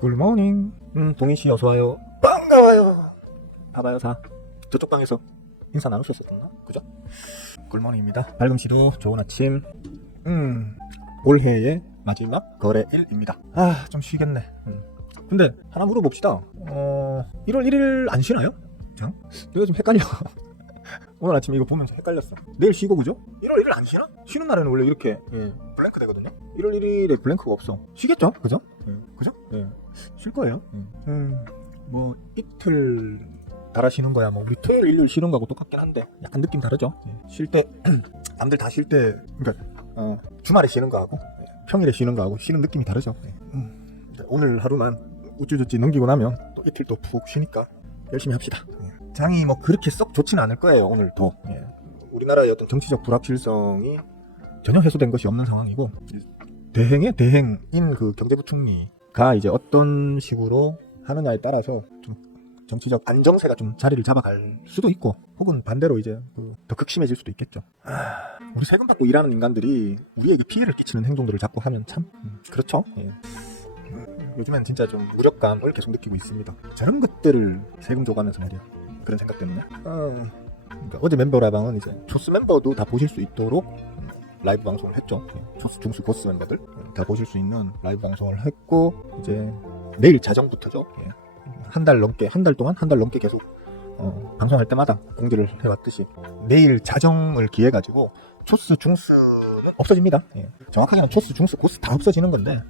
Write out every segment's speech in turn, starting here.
굿모닝. 동희씨 어서와요. 반가워요. 봐봐요. 저쪽 방에서 인사 나누셨었나? 그죠? 굿모닝입니다. 밝음씨도 좋은 아침. 올해의 마지막 거래일입니다. 좀 쉬겠네. 근데 하나 물어봅시다. 1월 1일 안 쉬나요? 저? 내가 좀 헷갈려. 오늘 아침에 이거 보면서 헷갈렸어. 내일 쉬고 그죠? 1월 1일 안 쉬나? 쉬는 날에는 원래 이렇게 블랭크 되거든요. 1월 1일에 블랭크가 없어. 쉬겠죠? 그죠? 그죠? 쉴 거예요. 뭐 이틀 달아 쉬는 거야. 뭐 우리 토요일 일요일 쉬는 거하고 똑같긴 한데 약간 느낌 다르죠? 쉴 때 남들 다 쉴 때 그러니까 주말에 쉬는 거하고 평일에 쉬는 거하고 쉬는 느낌이 다르죠. 오늘 하루만 우쭈쭈쭈 넘기고 나면 또 이틀 또 푹 쉬니까 열심히 합시다. 장이 뭐 그렇게 썩 좋지는 않을 거예요. 오늘도 우리나라의 어떤 정치적 불확실성이 전혀 해소된 것이 없는 상황이고, 대행인 그 경제부총리가 이제 어떤 식으로 하느냐에 따라서 좀 정치적 안정세가 좀 자리를 잡아갈 수도 있고, 혹은 반대로 이제 더 극심해질 수도 있겠죠. 우리 세금 받고 일하는 인간들이 우리에게 피해를 끼치는 행동들을 자꾸 하면 참 그렇죠. 요즘엔 진짜 좀 무력감을 계속 느끼고 있습니다. 저런 것들을 세금 줘가면서 말이야. 그런 생각 때문에. 그러니까 어제 멤버라방은 이제 조스 멤버도 다 보실 수 있도록 라이브 방송을 했죠. 조스, 중수, 고스 멤버들 다 보실 수 있는 라이브 방송을 했고, 이제 내일 자정부터죠. 한 달 넘게 계속 방송할 때마다 공지를 해왔듯이 내일 자정을 기해 가지고 조스, 중수는 없어집니다. 정확하게는 조스, 중수, 고스 다 없어지는 건데,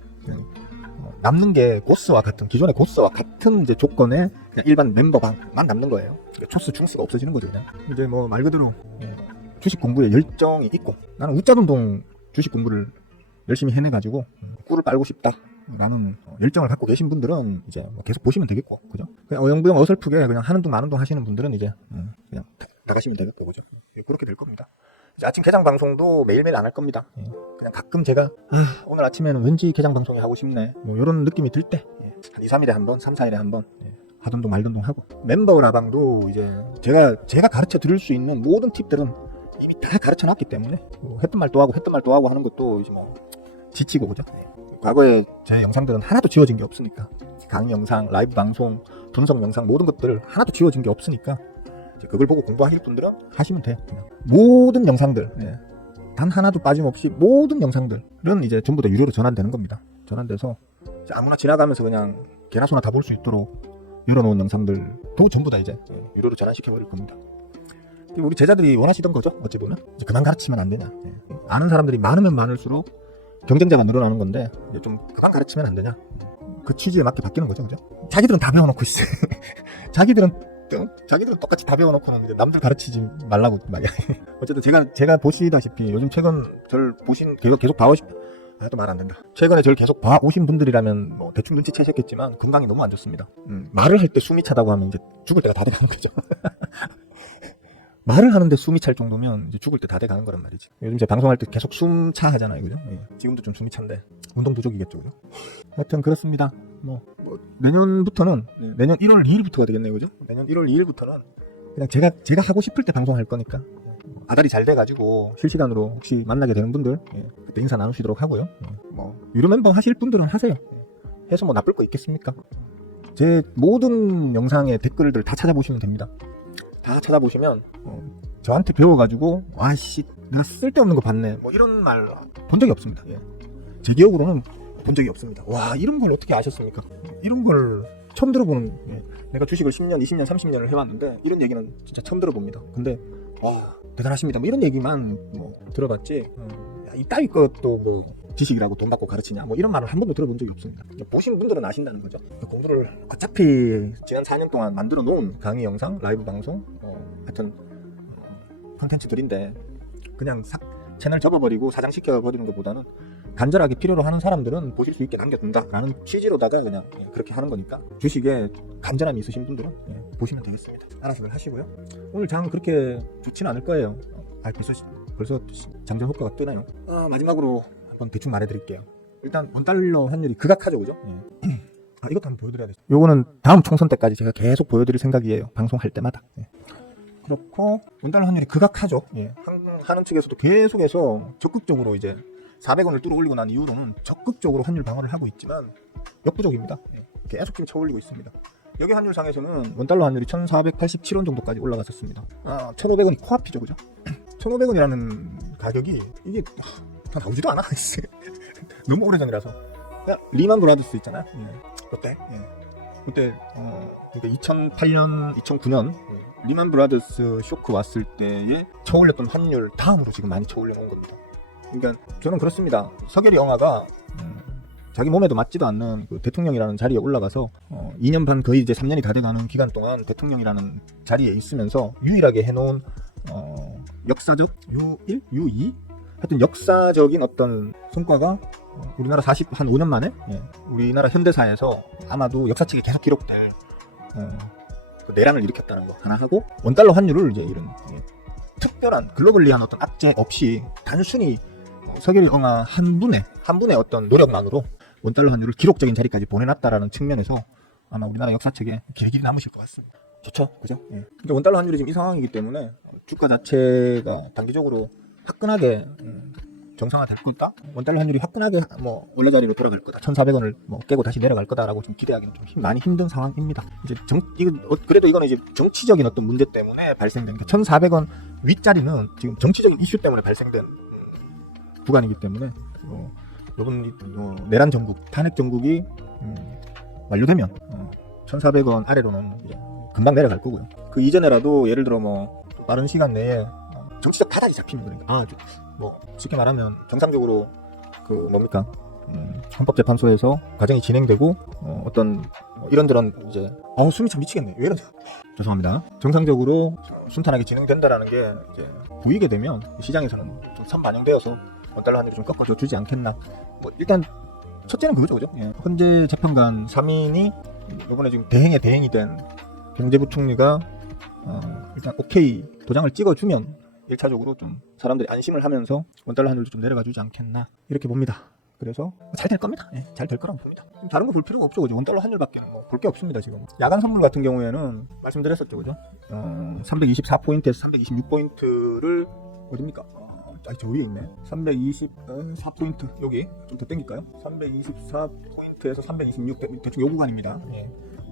남는 게 고스와 같은, 기존의 고스와 같은 이제 조건의 일반 멤버방만 남는 거예요. 초스 중스가 없어지는 거죠. 그냥 이제 뭐 말 그대로 주식 공부에 열정이 있고, 나는 웃자운동 주식 공부를 열심히 해내가지고 꿀을 빨고 싶다라는 열정을 갖고 계신 분들은 이제 뭐 계속 보시면 되겠고, 그죠? 그냥 어영부영 어설프게 그냥 하는 둥 마는 둥 하시는 분들은 이제 그냥 나가시면 되겠고, 그죠? 그렇게 될 겁니다. 이제 아침 개장 방송도 매일매일 안 할 겁니다. 그냥 가끔 제가 오늘 아침에는 왠지 개장 방송이 하고 싶네, 뭐 이런 느낌이 들 때 한 2, 3일에 한 번, 3, 4일에 한 번 하던 둥 말던 둥 하고, 멤버 라방도 이제 제가 가르쳐 드릴 수 있는 모든 팁들은 이미 다 가르쳐 놨기 때문에 했던 말 또 하고 하는 것도 이제 뭐 지치고, 그죠? 과거에 제 영상들은 하나도 지워진 게 없으니까, 강의 영상, 라이브 방송, 분석 영상 모든 것들 하나도 지워진 게 없으니까 그걸 보고 공부하실 분들은 하시면 돼. 그냥. 모든 영상들, 단 하나도 빠짐없이 모든 영상들은 이제 전부 다 유료로 전환되는 겁니다. 전환돼서 아무나 지나가면서 그냥 개나 소나 다 볼 수 있도록 열어놓은 영상들도 전부 다 이제 유료로 전환시켜버릴 겁니다. 우리 제자들이 원하시던 거죠. 어찌 보면 이제 그만 가르치면 안 되냐, 아는 사람들이 많으면 많을수록 경쟁자가 늘어나는 건데 좀 그만 가르치면 안 되냐, 그 취지에 맞게 바뀌는 거죠. 그죠? 자기들은 다 배워놓고 있어. 자기들은 똑같이 다 배워놓고는 이제 남들 가르치지 말라고 말이야. 어쨌든 제가 보시다시피 요즘 최근 절 보신 계속 봐오신, 또 말 안 된다. 최근에 절 계속 봐오신 분들이라면 뭐 대충 눈치채셨겠지만 건강이 너무 안 좋습니다. 말을 할 때 숨이 차다고 하면 이제 죽을 때가 다 돼가는 거죠. 말을 하는데 숨이 찰 정도면 이제 죽을 때 다 돼가는 거란 말이지. 요즘 제 방송할 때 계속 숨차 하잖아요, 그죠? 지금도 좀 숨이 찬데 운동 부족이겠죠, 그죠? 하여튼 그렇습니다. 뭐 내년부터는 내년 1월 2일부터가 되겠네요, 그죠? 내년 1월 2일부터는 그냥 제가 하고 싶을 때 방송할 거니까, 아다리 잘 돼가지고 실시간으로 혹시 만나게 되는 분들 그때 인사 나누시도록 하고요. 뭐 유료 멤버 하실 분들은 하세요. 해서 뭐 나쁠 거 있겠습니까? 제 모든 영상의 댓글들 다 찾아보시면 됩니다. 다 찾아보시면 저한테 배워가지고 와씨 내가 쓸데없는 거 봤네 뭐 이런 말 본 적이 없습니다. 제 기억으로는 본 적이 없습니다. 와, 이런 걸 어떻게 아셨습니까? 이런 걸 처음 들어보는, 내가 주식을 10년, 20년, 30년을 해왔는데 이런 얘기는 진짜 처음 들어봅니다. 근데 와 대단하십니다 뭐 이런 얘기만 뭐 들어봤지, 이따위 것도 뭐 지식이라고 돈 받고 가르치냐 뭐 이런 말을 한 번도 들어본 적이 없습니다. 보신 분들은 아신다는 거죠. 공부를 어차피 지난 4년 동안 만들어 놓은 강의 영상, 라이브 방송, 하여튼 콘텐츠들인데 그냥 채널 접어버리고 사장시켜버리는 것보다는 간절하게 필요로 하는 사람들은 보실 수 있게 남겨둔다라는 취지로다가 그냥 그렇게 하는 거니까, 주식에 간절함이 있으신 분들은 보시면 되겠습니다. 알아서 하시고요. 오늘 장 그렇게 좋지는 않을 거예요. 벌써 장전 효과가 뜨나요? 마지막으로 한번 대충 말해드릴게요. 일단 원달러 환율이 극악하죠, 그죠? 이것도 한번 보여드려야 되죠. 요거는 다음 총선 때까지 제가 계속 보여드릴 생각이에요, 방송할 때마다. 그렇고 원달러 환율이 극악하죠. 하는 측에서도 계속해서 적극적으로 이제 400원을 뚫어 올리고 난 이후로는 적극적으로 환율 방어를 하고 있지만 역부족입니다. 계속 지금 쳐올리고 있습니다. 여기 환율상에서는 원달러 환율이 1487원 정도까지 올라갔었습니다. 1500원이 코앞이죠, 그죠? 1500원이라는 가격이 이게 다 나오지도 않아. 너무 오래전이라서. 리만 브라더스 있잖아요. 그때 그때 그러니까 2008년, 2009년 리만 브라더스 쇼크 왔을 때에 쳐올렸던 환율 다음으로 지금 많이 쳐올려 놓은 겁니다. 그러니까 저는 그렇습니다. 서결이 영화가 자기 몸에도 맞지도 않는 그 대통령이라는 자리에 올라가서 2년 반 거의 이제 3년이 다 돼가는 기간 동안 대통령이라는 자리에 있으면서 유일하게 해놓은 역사적 유의 하여튼 역사적인 어떤 성과가 우리나라 한 5년 만에 우리나라 현대사에서 아마도 역사책에 계속 기록될 그 내란을 일으켰다는 거 하나 하고, 원달러 환율을 이제 이런 특별한 글로벌리한 어떤 악재 없이 단순히 서결이 영화 한 분의 어떤 노력만으로 원달러 환율을 기록적인 자리까지 보내놨다라는 측면에서 아마 우리나라 역사책에 길게 남으실 것 같습니다. 좋죠, 그죠? 그러니까 원달러 환율이 지금 이 상황이기 때문에 주가 자체가 단기적으로 화끈하게 정상화될 거다. 원달러 환율이 화끈하게 뭐 원래 자리로 돌아갈 거다. 1,400원을 뭐 깨고 다시 내려갈 거다라고 좀 기대하기는 좀 많이 힘든 상황입니다. 이제 그래도 이거는 이제 정치적인 어떤 문제 때문에 발생된, 1,400원 윗자리는 지금 정치적인 이슈 때문에 발생된 구간이기 때문에 이번 내란 정국, 탄핵 정국이 완료되면 1,400원 아래로는 이제 금방 내려갈 거고요. 그 이전에라도 예를 들어 뭐 빠른 시간 내에 정치적 바닥이 잡히는 거니까 뭐 쉽게 말하면 정상적으로 그 뭡니까 헌법재판소에서 과정이 진행되고 어떤 이런저런 이제 숨이 참 미치겠네. 왜 이러지? 죄송합니다. 정상적으로 순탄하게 진행된다라는 게 이제 보이게 되면 시장에서는 좀 선반영되어서 원달러 환율이 좀 꺾어줘 주지 않겠나. 뭐 일단 첫째는 그거죠, 그죠? 헌재 재판관 3인이 이번에 지금 대행이 된 경제부총리가 일단 오케이 도장을 찍어주면 1차적으로 좀 사람들이 안심을 하면서 원달러 환율도 좀 내려가 주지 않겠나 이렇게 봅니다. 그래서 잘 될 겁니다. 잘 될 거라고 봅니다. 다른 거 볼 필요가 없죠, 그죠? 원달러 환율밖에 뭐 볼 게 없습니다. 지금 야간 선물 같은 경우에는 말씀드렸었죠, 그죠? 324포인트에서 326포인트를 어딥니까? 저 위에 있네. 324포인트 여기 좀 더 땡길까요? 324포인트에서 326 대충 요 구간입니다.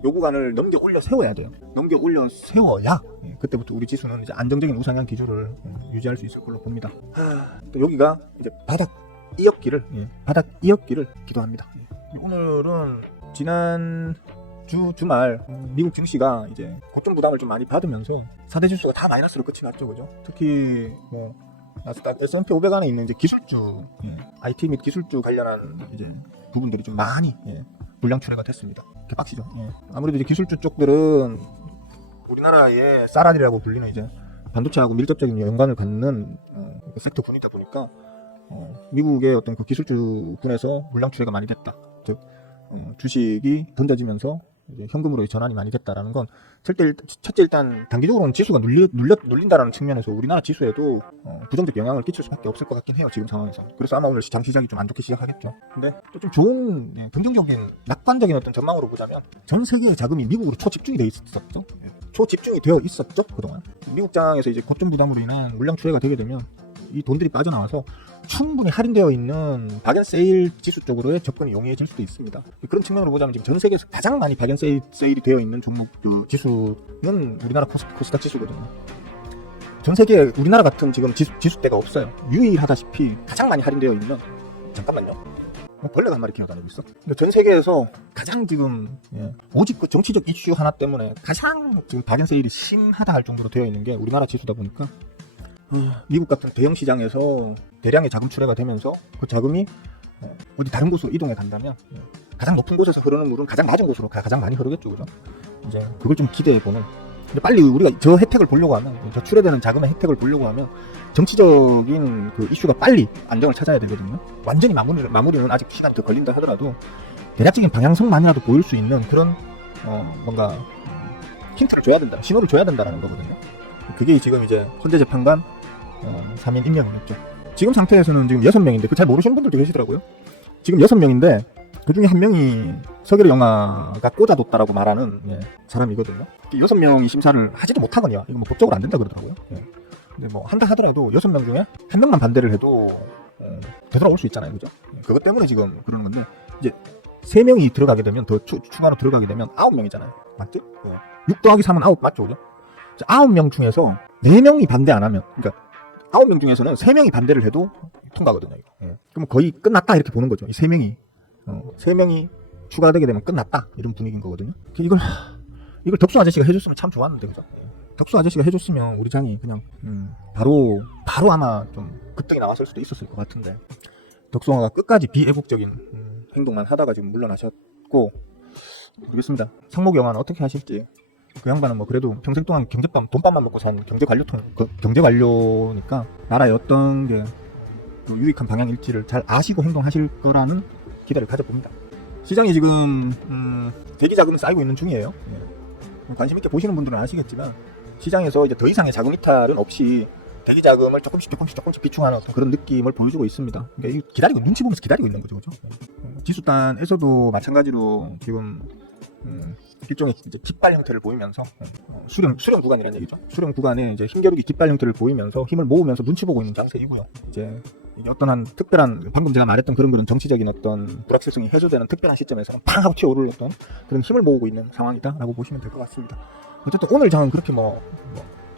요 구간을 넘겨 올려 세워야 돼요. 넘겨 올려 세워야 그때부터 우리 지수는 이제 안정적인 우상향 기조를 유지할 수 있을 걸로 봅니다. 또 여기가 이제 바닥 이었기를 기도합니다. 오늘은 지난 주말 미국 증시가 이제 고점 부담을 좀 많이 받으면서 4대 지수가 다 마이너스로 끝이 났죠, 그죠? 특히 뭐 나스닥 S&P 500 안에 있는 이제 기술주, IT 및 기술주 관련한 이제 부분들이 좀 많이 물량 출회가 됐습니다. 개빡치죠. 아무래도 이제 기술주 쪽들은 우리나라의 쌀알이라고 불리는 이제 반도체하고 밀접적인 연관을 갖는 섹터군이다 보니까 미국의 어떤 그 기술주군에서 물량 출회가 많이 됐다. 즉 주식이 던져지면서 이제 현금으로의 전환이 많이 됐다라는 건 첫째 일단 단기적으로는 지수가 눌린다라는 측면에서 우리나라 지수에도 부정적 영향을 끼칠 수밖에 없을 것 같긴 해요, 지금 상황에서. 그래서 아마 오늘 장 시장이 좀 안 좋게 시작하겠죠. 근데 또 좀 좋은 긍정적인 낙관적인 어떤 전망으로 보자면 전 세계의 자금이 미국으로 초집중이 되어 있었죠. 초집중이 되어 있었죠, 그동안. 미국장에서 이제 고점 부담으로 인한 물량 출회가 되게 되면 이 돈들이 빠져나와서 충분히 할인되어 있는 박앤 세일 지수 쪽으로의 접근이 용이해질 수도 있습니다. 그런 측면으로 보자면 지금 전 세계에서 가장 많이 박앤 세일이 되어 있는 종목 그 지수는 우리나라 코스닥 지수거든요. 전 세계에 우리나라 같은 지금 지수대가 없어요. 유일하다시피 가장 많이 할인되어 있는, 잠깐만요, 벌레가 한 마리 기어다니고 있어. 근데 전 세계에서 가장 지금 오직 그 정치적 이슈 하나 때문에 가장 지금 박앤 세일이 심하다 할 정도로 되어 있는 게 우리나라 지수다 보니까 미국 같은 대형 시장에서 대량의 자금 출회가 되면서 그 자금이 어디 다른 곳으로 이동해 간다면 가장 높은 곳에서 흐르는 물은 가장 낮은 곳으로 가장 많이 흐르겠죠, 그죠? 이제 그걸 좀 기대해 보는. 근데 빨리 우리가 저 혜택을 보려고 하면, 저 출회되는 자금의 혜택을 보려고 하면 정치적인 그 이슈가 빨리 안정을 찾아야 되거든요. 완전히 마무리는 아직 시간이 더 걸린다 하더라도 대략적인 방향성만이라도 보일 수 있는 그런 뭔가 힌트를 줘야 된다, 신호를 줘야 된다라는 거거든요. 그게 지금 이제 헌재 재판관 3인 임명이었죠. 지금 상태에서는 지금 6명인데 그 잘 모르시는 분들도 계시더라고요. 지금 6명인데 그 중에 한 명이 서결의 영화가 꽂아뒀다라고 말하는 사람이거든요. 6명이 심사를 하지도 못하거든요. 이거 뭐 법적으로 안 된다 그러더라고요. 근데 뭐 한다 하더라도 6명 중에 한 명만 반대를 해도 되돌아올 수 있잖아요, 그죠? 그것 때문에 지금 그러는 건데, 이제 3명이 들어가게 되면 더 추가로 들어가게 되면 9명이잖아요. 맞지? 6 더하기 3은 9 맞죠? 그죠? 9명 중에서 4명이 반대 안 하면, 그러니까 9명 중에서는 3명이 반대를 해도 통과거든요. 이거. 그럼 거의 끝났다 이렇게 보는 거죠. 이 3명이 3명이 추가되게 되면 끝났다 이런 분위기인 거거든요. 이걸 덕수 아저씨가 해줬으면 참 좋았는데, 그죠? 덕수 아저씨가 해줬으면 우리 장이 그냥 바로 아마 좀 급등이 나왔을 수도 있었을 것 같은데, 덕수가 끝까지 비애국적인 행동만 하다가 지금 물러나셨고, 모르겠습니다. 상목이 형은 어떻게 하실지. 그 양반은 뭐 그래도 평생 동안 돈밥만 먹고 산 경제 관료니까 나라의 어떤 게 유익한 방향일지를 잘 아시고 행동하실 거라는 기대를 가져봅니다. 시장이 지금 대기 자금이 쌓이고 있는 중이에요. 관심 있게 보시는 분들은 아시겠지만 시장에서 이제 더 이상의 자금 이탈은 없이 대기 자금을 조금씩 비충하는 어떤 그런 느낌을 보여주고 있습니다. 그러니까 기다리고 눈치 보면서 기다리고 있는 거죠, 그죠? 지수단에서도 마찬가지로 지금 일종의 이제 깃발 형태를 보이면서 수령 구간이라는 얘기죠. 수령 구간에 이제 힘겨루기 깃발 형태를 보이면서 힘을 모으면서 눈치 보고 있는 장세이고요. 이제 어떤 한 특별한 방금 제가 말했던 그런 정치적인 어떤 불확실성이 해소되는 특별한 시점에서는 팡 하고 튀어오를 어떤 그런 힘을 모으고 있는 상황이다라고 보시면 될 것 같습니다. 어쨌든 오늘 장은 그렇게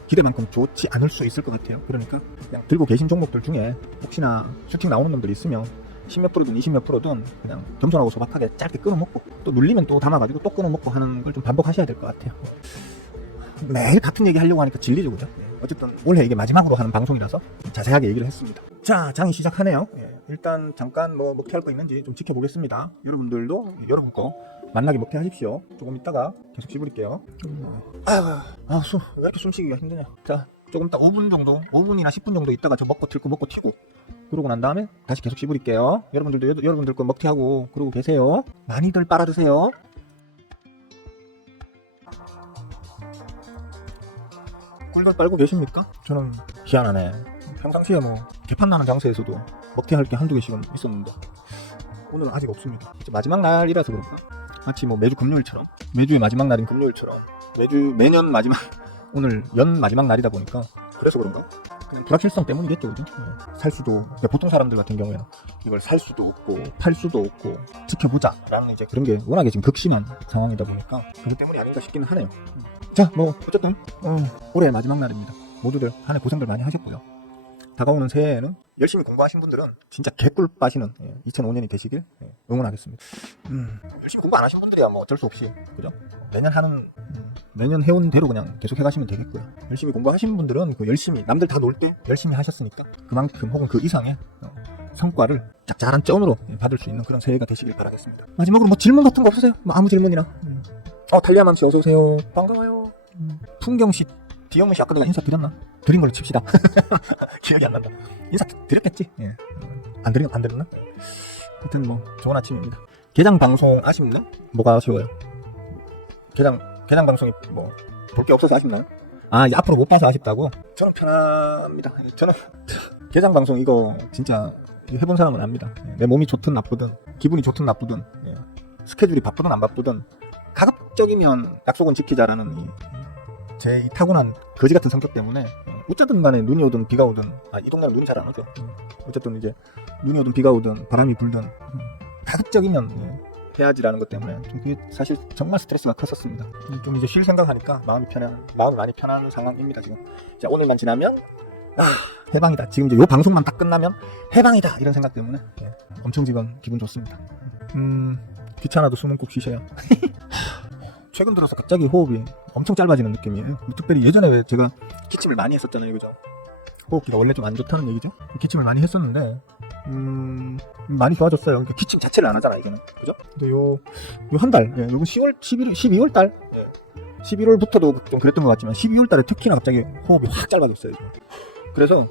기대만큼 좋지 않을 수 있을 것 같아요. 그러니까 그냥 들고 계신 종목들 중에 혹시나 수익 나오는 놈들 있으면 10몇 프로든 20몇 프로든 그냥 겸손하고 소박하게 짧게 끊어먹고 또 눌리면 또 담아가지고 또 끊어먹고 하는 걸 좀 반복하셔야 될 것 같아요. 매일 같은 얘기 하려고 하니까 질리죠, 그죠? 어쨌든 올해 이게 마지막으로 하는 방송이라서 자세하게 얘기를 했습니다. 자, 장이 시작하네요. 일단 잠깐 먹튀할 거 있는지 좀 지켜보겠습니다. 여러분들도 여러분 거 만나게 먹튀하십시오. 조금 있다가 계속 씹을게요. 왜 이렇게 숨쉬기가 힘드냐. 자, 조금 이따 5분 정도, 5분이나 10분 정도 있다가 저 먹고 튀고 그러고 난 다음에 다시 계속 씹을게요. 여러분들도 여러분들 거 먹튀하고 그러고 계세요. 많이들 빨아드세요. 꿀들 빨고 계십니까? 저는 희한하네. 평상시에 개판 나는 장소에서도 먹튀할 게 한두 개씩은 있었는데 오늘은 아직 없습니다. 이제 마지막 날이라서 그런가? 마치 매주 금요일처럼, 매주의 마지막 날인 금요일처럼 매년 마지막 오늘 연 마지막 날이다 보니까 그래서 그런가? 그냥 불확실성 때문이겠죠, 그죠? 살 수도, 보통 사람들 같은 경우에는 이걸 살 수도 없고 팔 수도 없고 지켜보자 라는 이제 그런 게 워낙에 지금 극심한 상황이다 보니까 그것 때문이 아닌가 싶기는 하네요. 자, 어쨌든 올해 마지막 날입니다. 모두들 한 해 고생들 많이 하셨고요. 다가오는 새해에는 열심히 공부하신 분들은 진짜 개꿀 빠시는 2005년이 되시길 응원하겠습니다. 열심히 공부 안 하신 분들이야 어쩔 수 없이, 그죠? 매년 해온 대로 그냥 계속 해가시면 되겠고요. 열심히 공부하신 분들은 열심히 남들 다 놀 때 열심히 하셨으니까 그만큼 혹은 그 이상의 성과를 짭짤한 쩐으로 받을 수 있는 그런 새해가 되시길 바라겠습니다. 마지막으로 질문 같은 거 없으세요? 아무 질문이나. 달리아맘씨 어서오세요. 반가워요. 풍경씨, 디영문씨 아까 내가 인사 드렸나? 드린 걸로 칩시다. 기억이 안 난다. 인사 드렸겠지? 예. 안 드렸나? 하여튼 좋은 아침입니다. 개장 방송 아쉽나? 뭐가 아쉬워요? 개장 방송이 볼 게 없어서 아쉽나요? 이제 앞으로 못 봐서 아쉽다고? 저는 편합니다. 저는 개장 방송 이거 진짜 해본 사람은 압니다. 내 몸이 좋든 나쁘든 기분이 좋든 나쁘든 스케줄이 바쁘든 안 바쁘든 가급적이면 약속은 지키자라는 제 타고난 거지 같은 성격 때문에 어쨌든 간에 눈이 오든 비가 오든 이 동네는 눈이 잘 안 오죠. 어쨌든 이제 눈이 오든 비가 오든 바람이 불든 가급적이면 해야지라는 것 때문에 좀 그게 사실 정말 스트레스가 컸었습니다. 좀 이제 쉴 생각하니까 마음이 많이 편한 상황입니다 지금. 자, 오늘만 지나면 해방이다. 지금 이제 요 방송만 딱 끝나면 해방이다 이런 생각 때문에 엄청 지금 기분 좋습니다. 귀찮아도 숨은 꼭 쉬셔요. 최근 들어서 갑자기 호흡이 엄청 짧아지는 느낌이에요. 특별히 예전에 왜 제가 기침을 많이 했었잖아요, 그죠? 호흡기가 원래 좀 안 좋다는 얘기죠. 기침을 많이 했었는데 많이 좋아졌어요. 그러니까 기침 자체를 안 하잖아 이제는, 그죠? 근데 요 한 달, 요거 12월 달, 11월부터도 좀 그랬던 것 같지만 12월 달에 특히나 갑자기 호흡이 확 짧아졌어요. 그래서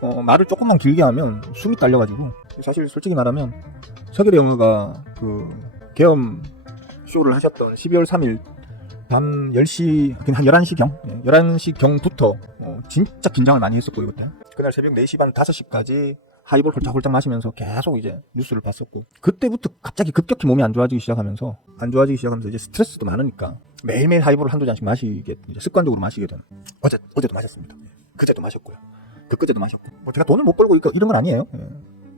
말을 조금만 길게 하면 숨이 딸려가지고, 사실 솔직히 말하면 서결의 영화가 그 계엄 쇼를 하셨던 12월 3일 밤 10시, 한 11시경부터 진짜 긴장을 많이 했었고, 이것때 그날 새벽 4시 반 5시까지 하이볼 홀짝홀짝 마시면서 계속 이제 뉴스를 봤었고, 그때부터 갑자기 급격히 몸이 안 좋아지기 시작하면서 이제 스트레스도 많으니까 매일매일 하이볼을 한두 잔씩 마시게, 이제 습관적으로 마시게 된. 어제도 마셨습니다. 그제도 마셨고요. 그제도 마셨고. 제가 돈을 못 벌고 이런 건 아니에요.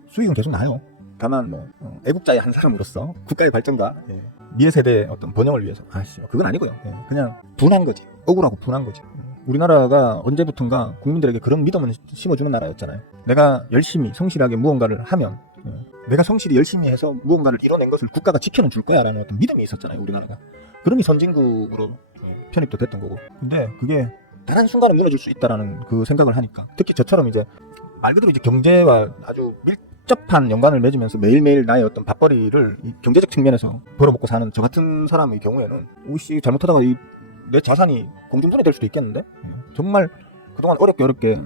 수익은 계속 나요. 다만 뭐 애국자의 한 사람으로서 국가의 발전과 미래 세대의 어떤 번영을 위해서 그건 아니고요. 그냥 분한 거지. 억울하고 분한 거지. 우리나라가 언제부턴가 국민들에게 그런 믿음을 심어주는 나라였잖아요. 내가 열심히 성실하게 무언가를 하면 내가 성실히 열심히 해서 무언가를 이뤄낸 것을 국가가 지켜는 줄 거야 라는 어떤 믿음이 있었잖아요. 우리나라가. 그러니 선진국으로 편입도 됐던 거고. 근데 그게 단 한순간에 무너질 수 있다라는 그 생각을 하니까, 특히 저처럼 이제 말 그대로 이제 경제와 아주 밀접한 연관을 맺으면서 매일매일 나의 어떤 밥벌이를 이 경제적 측면에서 벌어먹고 사는 저 같은 사람의 경우에는 오씨 잘못하다가 내 자산이 공중분해 될 수도 있겠는데, 정말 그동안 어렵게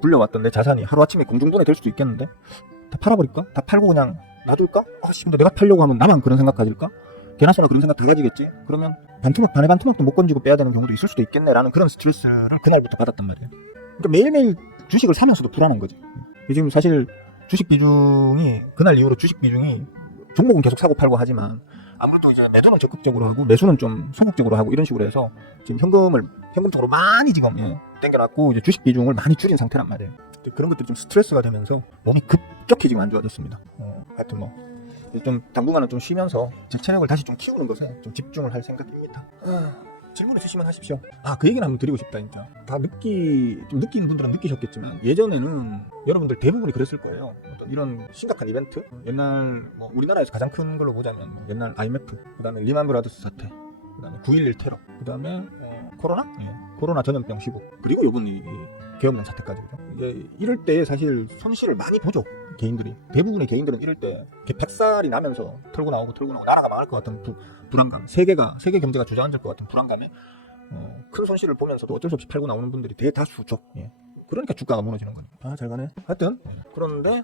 불려왔던 내 자산이 하루아침에 공중분해 될 수도 있겠는데, 다 팔아버릴까? 다 팔고 그냥 놔둘까? 근데 내가 팔려고 하면 나만 그런 생각 가질까? 개나 소나 그런 생각 다 가지겠지? 그러면 반의 반토막도 못 건지고 빼야 되는 경우도 있을 수도 있겠네라는 그런 스트레스를 그날부터 받았단 말이에요. 그러니까 매일매일 주식을 사면서도 불안한 거지. 지금 사실 주식 비중이, 그날 이후로 주식 비중이 종목은 계속 사고 팔고 하지만 아무래도 이제 매도는 적극적으로 하고 매수는 좀 소극적으로 하고 이런 식으로 해서 지금 현금적으로 많이 지금 땡겨놨고 이제 주식 비중을 많이 줄인 상태란 말이에요. 그런 것들이 좀 스트레스가 되면서 몸이 급격히 지금 안 좋아졌습니다. 하여튼 뭐 좀 당분간은 좀 쉬면서 제 체력을 다시 좀 키우는 것에 좀 집중을 할 생각입니다. 질문 있으시면 하십시오. 그 얘기는 한번 드리고 싶다. 진짜 다 좀 느끼는 분들은 느끼셨겠지만 예전에는 여러분들 대부분이 그랬을 거예요. 어떤 이런 심각한 이벤트, 옛날 뭐 우리나라에서 가장 큰 걸로 보자면 뭐 옛날 IMF, 그 다음에 리만 브라더스 사태, 그 다음에 9.11 테러, 그 다음에 코로나 전염병 시국, 그리고 요번 이 계엄령 사태까지. 이럴 때 사실 손실을 많이 보죠. 대부분의 개인들은 이럴 때 박살이 나면서 털고 나오고 나라가 망할 것 같은 불안감, 세계 경제가 주저앉을 것 같은 불안감에 큰 손실을 보면서도 어쩔 수 없이 팔고 나오는 분들이 대다수죠. 그러니까 주가가 무너지는 거니까. 잘 가네. 하여튼 그런데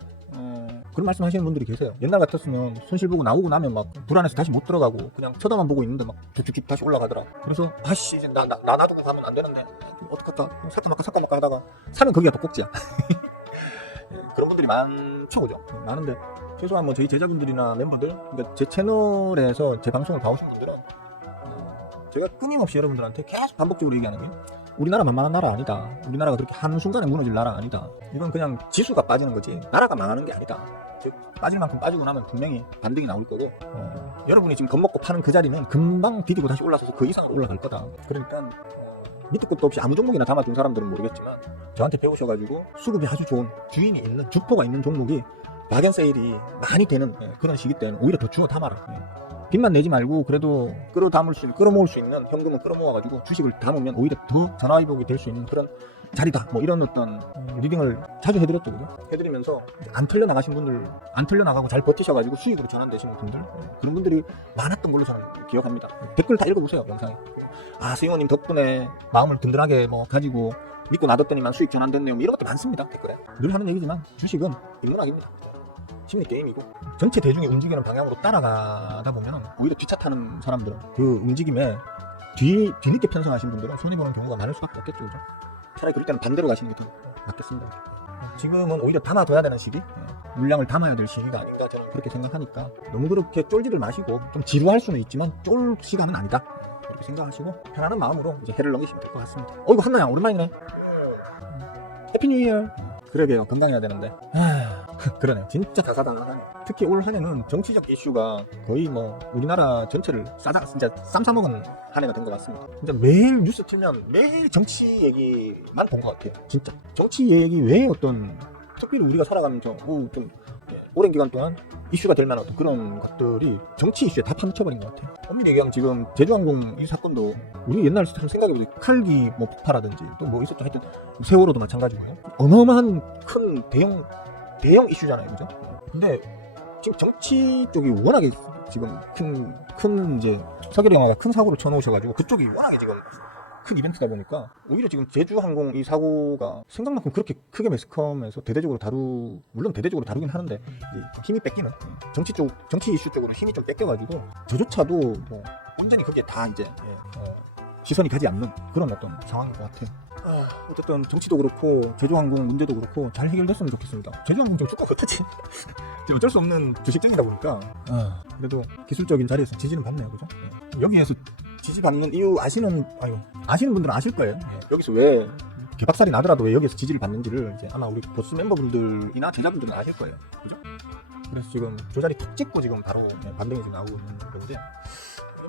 그런 말씀 하시는 분들이 계세요. 옛날 같았으면 손실 보고 나오고 나면 막 불안해서 다시 못 들어가고 그냥 쳐다만 보고 있는데 막 쭉쭉쭉 다시 올라가더라. 그래서 이제 나 놔두고 가면 안 되는데 어떡할까, 살까 말까 하다가 사면 거기가 더 꼭지야. 그런 분들이 많죠, 그죠? 많은데 최소한 뭐 저희 제자분들이나 멤버들, 그러니까 제 채널에서 제 방송을 봐오신 분들은 제가 끊임없이 여러분들한테 계속 반복적으로 얘기하는 게, 우리나라 만만한 나라 아니다. 우리나라가 그렇게 한순간에 무너질 나라 아니다. 이건 그냥 지수가 빠지는 거지 나라가 망하는 게 아니다. 즉 빠질 만큼 빠지고 나면 분명히 반등이 나올 거고, 여러분이 지금 겁먹고 파는 그 자리는 금방 디디고 다시 올라서서 그 이상으로 올라갈 거다. 그러니까 밑도 끝도 없이 아무 종목이나 담아준 사람들은 모르겠지만 저한테 배우셔가지고 수급이 아주 좋은, 주인이 있는, 주포가 있는 종목이 박연 세일이 많이 되는 그런 시기 때는 오히려 더 주워 담아라. 빚만 내지 말고 그래도 끌어모을 수 있는 현금을 끌어모아가지고 주식을 담으면 오히려 더 전화위복이 될 수 있는 그런 자리다. 뭐 이런 어떤 리딩을 자주 해드렸죠, 그죠? 해드리면서 안 털려나가신 분들, 안 털려나가고 잘 버티셔가지고 수익으로 전환되시는 분들, 그런 분들이 많았던 걸로 저는 기억합니다. 댓글 다 읽어보세요, 영상에. 수영호님 덕분에 마음을 든든하게 가지고 믿고 놔뒀더니만 수익 전환됐네요. 이런 것도 많습니다, 댓글에. 늘 하는 얘기지만 주식은 인문학입니다. 심리 게임이고, 전체 대중이 움직이는 방향으로 따라가다 보면 오히려 뒷차 타는 사람들은 그 움직임에 뒤늦게 편성하신 분들은 손해보는 경우가 많을 수밖에 없겠죠, 그죠? 차라리 그럴 때는 반대로 가시는 게 더 낫겠습니다. 지금은 오히려 담아둬야 되는 시기, 물량을 담아야 될 시기가 아닌가 저는 그렇게 생각하니까, 너무 그렇게 쫄지를 마시고, 좀 지루할 수는 있지만 쫄 시간은 아니다 이렇게 생각하시고 편안한 마음으로 이제 해를 넘기시면 될 것 같습니다. 어이구 한나야 오랜만이네. 해피 뉴 이어. 그러게요, 건강해야 되는데. 그러네, 진짜 다사다난하네. 특히 올 한해는 정치적 이슈가 거의 우리나라 전체를 진짜 쌈 싸먹은 한 해가 된 것 같습니다. 진짜 매일 뉴스 틀면 매일 정치 얘기만 본 것 같아요. 진짜 정치 얘기 외에 어떤, 특별히 우리가 살아가면서 좀 오랜 기간 동안 이슈가 될 만한 어떤 그런 것들이 정치 이슈에 다 파묻혀버린 것 같아요. 엄밀히 얘기하면 지금 제주항공 이 사건도 우리 옛날 생각해보세요. 칼기 폭파라든지 또 있었죠. 하여튼 세월호도 마찬가지고요. 어마어마한 큰 대형 이슈잖아요, 그죠? 근데 지금 정치 쪽이 워낙에 지금 큰 이제 서계령 영화가 큰 사고를 쳐놓으셔가지고 그쪽이 워낙에 지금 큰 이벤트다 보니까 오히려 지금 제주항공 이 사고가 생각만큼 그렇게 크게 매스컴에서 물론 대대적으로 다루긴 하는데 힘이 뺏기는, 정치 이슈 쪽으로 힘이 좀 뺏겨가지고 저조차도 온전히 그게 다 이제 시선이 가지 않는 그런 어떤 상황인 것 같아요. 어쨌든 정치도 그렇고 제주항공 문제도 그렇고 잘 해결됐으면 좋겠습니다. 제주항공 좀 주가가 어쩌지? 어쩔 수 없는 주식증이다 보니까 그래도 기술적인 자리에서 지지는 받네요, 그죠? 여기에서 지지받는 이유 아시는 분들은 아실 거예요. 여기서 왜 개박살이 나더라도 왜 여기서 지지를 받는지를 이제 아마 우리 보스 멤버분들이나 제자분들은 아실 거예요, 그죠? 그래서 지금 조자리 툭 찍고 지금 바로 반등이 지금 나오고 있는 건데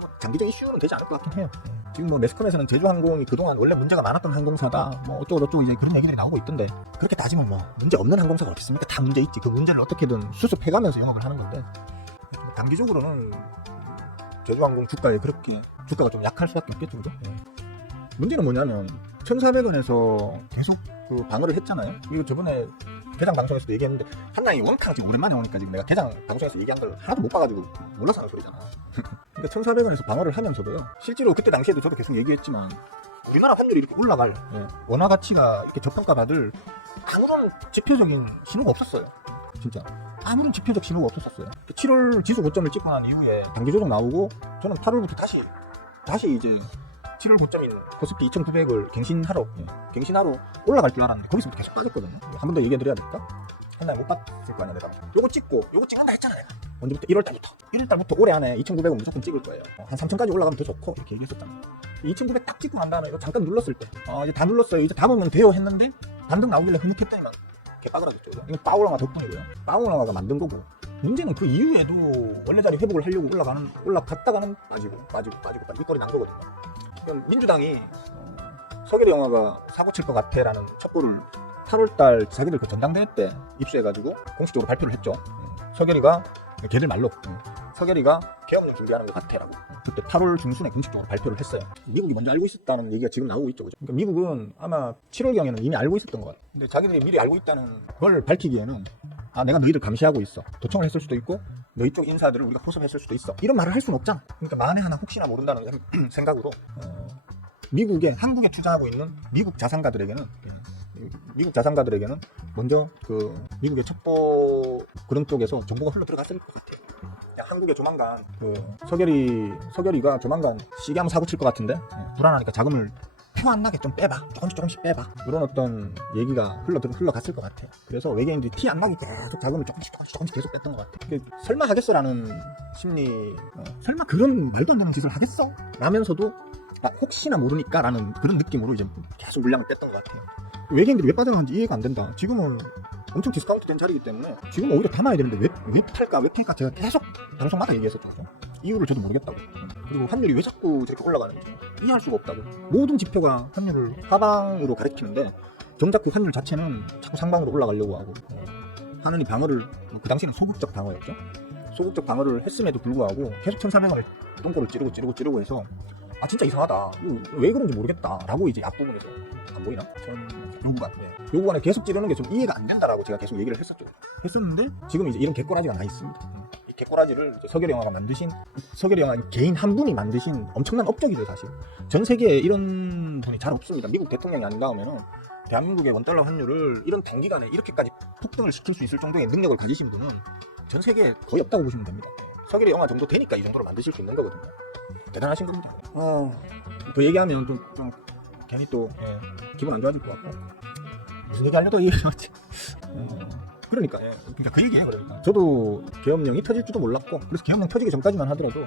뭐 장기적 이슈는 되지 않을 것 같긴 해요. 지금 뭐 매스컴에서는 제주항공이 그동안 원래 문제가 많았던 항공사다 뭐 어쩌고저쩌고 이제 그런 얘기들이 나오고 있던데 그렇게 따지면 뭐 문제 없는 항공사가 어딨습니까? 다 문제 있지. 그 문제를 어떻게든 수습해가면서 영업을 하는 건데 단기적으로는 제주항공 주가에 그렇게 주가가 좀 약할 수밖에 없겠죠. 그죠? 문제는 뭐냐면 1,400원에서 계속 그 방어를 했잖아요. 이거 저번에 개장 방송에서도 얘기했는데 한나이 원카가 지금 오랜만에 오니까 지금 내가 개장 방송에서 얘기한 걸 하나도 못 봐가지고 몰라서 하는 소리잖아. 그러니까 1,400원에서 방어를 하면서도요. 실제로 그때 당시에도 저도 계속 얘기했지만 우리나라 환율이 이렇게 올라갈 원화 가치가 이렇게 저평가받을 아무런 지표적인 신호가 없었어요. 진짜 아무런 지표적 신호가 없었어요. 7월 지수 고점을 찍고 난 이후에 단기 조정 나오고 저는 8월부터 다시 이제 7월 고점인 코스피 2,900을 갱신하러 올라갈 줄 알았는데 거기서부터 계속 빠졌거든요. 한 번 더 얘기해드려야 될까? 한날 못 봤을 거 아니야 내가. 요거 찍는다 했잖아 내가. 언제부터? 1월달부터 올해 안에 2,900은 무조건 찍을 거예요. 한 3,000까지 올라가면 더 좋고 이렇게 얘기했었잖아. 2,900 딱 찍고 난 다음에 이거 잠깐 눌렀을 때 이제 다 눌렀어요. 이제 담으면 돼요 했는데 반등 나오길래 흐뭇했더니만 개빠그라졌죠. 이건 파워랑화 덕분이고요. 파워랑화가 만든 거고 문제는 그 이후에도 원래 자리 회복을 하려고 올라갔다가는 빠지고 이 꼴이 난 거거든요. 민주당이 서결이 영화가 사고 칠 것 같아 라는 첩보를 8월달 자기들 그 전당대회 때 입수해가지고 공식적으로 발표를 했죠. 서결이가 걔들 말로 서결이가 계엄령 준비하는 것 같아 라고 그때 8월 중순에 공식적으로 발표를 했어요. 미국이 먼저 알고 있었다는 얘기가 지금 나오고 있죠. 그죠? 그러니까 미국은 아마 7월경에는 이미 알고 있었던 것 같아요. 근데 자기들이 미리 알고 있다는 걸 밝히기에는 내가 너희들 감시하고 있어. 도청을 했을 수도 있고 너희 쪽 인사들을 우리가 포섭했을 수도 있어. 이런 말을 할 수는 없잖아. 그러니까 만에 하나 혹시나 모른다는 생각으로 한국에 투자하고 있는 미국 자산가들에게는 먼저 그 미국의 첩보 그런 쪽에서 정보가 흘러 들어갔을 것 같아요. 한국에 조만간 그 서결이가 조만간 시계 한번 사고 칠 것 같은데 불안하니까 자금을 표 안 나게 좀 빼봐. 조금씩 빼봐. 이런 어떤 얘기가 흘러갔을 것 같아요. 그래서 외계인들이 티 안 나게 계속 자금을 조금씩 계속 뺐던 것 같아요. 설마 하겠어라는 심리, 설마 그런 말도 안 되는 짓을 하겠어? 라면서도 혹시나 모르니까 라는 그런 느낌으로 이제 계속 물량을 뺐던 것 같아요. 외계인들이 왜 빠져나간지 이해가 안 된다. 지금은 엄청 디스카운트 된 자리이기 때문에 지금 오히려 담아야 되는데 왜 팔까 제가 계속 방송마다 얘기했었죠. 이유를 저도 모르겠다고. 그리고 환율이 왜 자꾸 저렇게 올라가는지 이해할 수가 없다고. 모든 지표가 환율을 하방으로 가리키는데 정작 그 환율 자체는 자꾸 상방으로 올라가려고 하고 하느니 방어를 그 당시에는 소극적 방어였죠. 소극적 방어를 했음에도 불구하고 계속 1,400원을 똥꼬를 찌르고 해서 진짜 이상하다. 왜 그런지 모르겠다. 라고 이제 앞부분에서 안 보이나? 요구간에 계속 찌르는 게 좀 이해가 안 된다라고 제가 계속 얘기를 했었는데 지금 이제 이런 개꼬라지가 나 있습니다. 이 개꼬라지를 서결이 영화가 개인 한 분이 만드신 엄청난 업적이죠 사실. 전 세계에 이런 분이 잘 없습니다. 미국 대통령이 아닌 다음에는 대한민국의 원달러 환율을 이런 단기간에 이렇게까지 폭등을 시킬 수 있을 정도의 능력을 가지신 분은 전 세계에 거의 없다고 보시면 됩니다. 서결이 영화 정도 되니까 이 정도로 만드실 수 있는 거거든요. 대단하신 겁니다. 그 얘기하면 좀 괜히 또 기분 안 좋아질 것 같고 무슨 얘기 하려도 이해하지. 그러니까 그 얘기예요. 그러니까 저도 계엄령이 터질지도 몰랐고 그래서 계엄령 터지기 전까지만 하더라도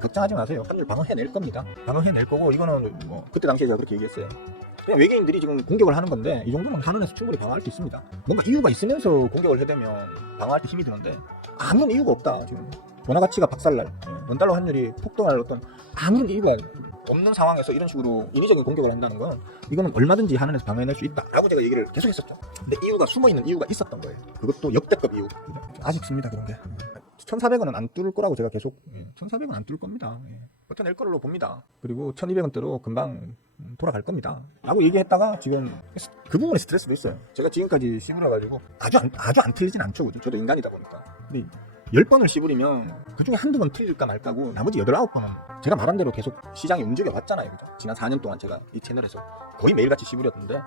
걱정하지 마세요. 환율 방어해낼 겁니다. 방어해낼 거고 이거는 뭐 그때 당시에 제가 그렇게 얘기했어요. 그냥 외계인들이 지금 공격을 하는 건데 이 정도면 한원에서 충분히 방어할 수 있습니다. 뭔가 이유가 있으면서 공격을 해대면 방어할 때 힘이 드는데 아무런 이유가 없다. 지금 원화 가치가 박살날 원달러 환율이 폭등할 어떤 아무런 이유가 없는 상황에서 이런 식으로 인위적인 공격을 한다는 건 이거는 얼마든지 한원에서 방어해낼 수 있다라고 제가 얘기를 계속 했었죠. 근데 숨어있는 이유가 있었던 거예요. 그것도 역대급 이유. 아쉽습니다 그런 게. 1,400원은 안 뚫을 거라고 제가 계속 1,400원 안 뚫을 겁니다. 버텨낼 걸로 봅니다. 그리고 1,200원대로 금방 돌아갈 겁니다 라고 얘기했다가 지금 그 부분에 스트레스도 있어요. 제가 지금까지 씹으려가지고 아주 안 틀리진 않죠. 그죠? 저도 인간이다 보니까. 근데 10번을 씹으리면 그 중에 한두 번 틀릴까 말까고 나머지 8, 9번은 제가 말한 대로 계속 시장이 움직여 왔잖아요. 그죠? 지난 4년 동안 제가 이 채널에서 거의 매일같이 씹으렸는데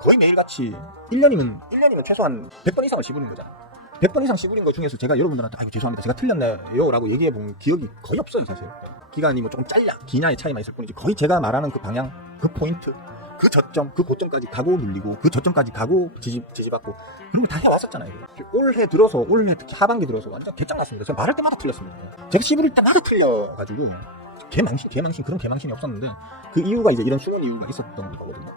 거의 매일같이 1년이면 최소한 100번 이상을 씹으린 거잖아요. 100번 이상 씹으린 것 중에서 제가 여러분들한테 아이고 죄송합니다. 제가 틀렸네요 라고 얘기해본 기억이 거의 없어요. 사실 기간이 뭐 조금 기냐의 차이만 있을 뿐이지 거의 제가 말하는 그 방향, 그 포인트, 그 저점, 그 고점까지 가고 눌리고 그 저점까지 가고 지지받고 그런 거 다 해왔었잖아요. 올해 특히 하반기 들어서 완전 개짱났습니다. 제가 말할 때마다 틀렸습니다. 제가 씹을 때마다 틀려가지고 개망신 그런 개망신이 없었는데 그 이유가 이제 이런 숨은 이유가 있었던 거거든요.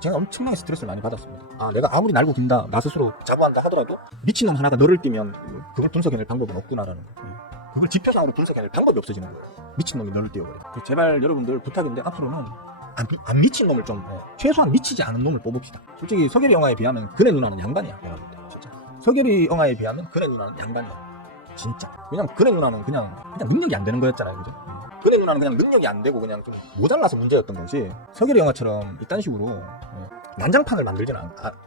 제가 엄청나게 스트레스를 많이 받았습니다. 아, 내가 아무리 날고 긴다, 나 스스로 자부한다 하더라도 미친놈 하나가 너를 뛰면 그걸 분석해낼 방법은 없구나라는 거예요. 그걸 지표상으로 분석해낼 방법이 없어지는 거예요. 미친놈이 너를 뛰어버려. 제발 여러분들 부탁인데 앞으로는 안 미친 놈을 좀, 최소한 미치지 않은 놈을 뽑읍시다. 솔직히 서계리 영화에 비하면 그네 누나는 양반이야, 여러분들. 진짜 서계리 영화에 비하면 그네 누나는 양반이야, 진짜. 왜냐면 그네 누나는 그냥 능력이 안 되는 거였잖아요, 그죠? 그네 누나는 그냥 능력이 안 되고 그냥 좀 모자라서 문제였던 거지, 서계리 영화처럼 이딴 식으로 난장판을 만들지는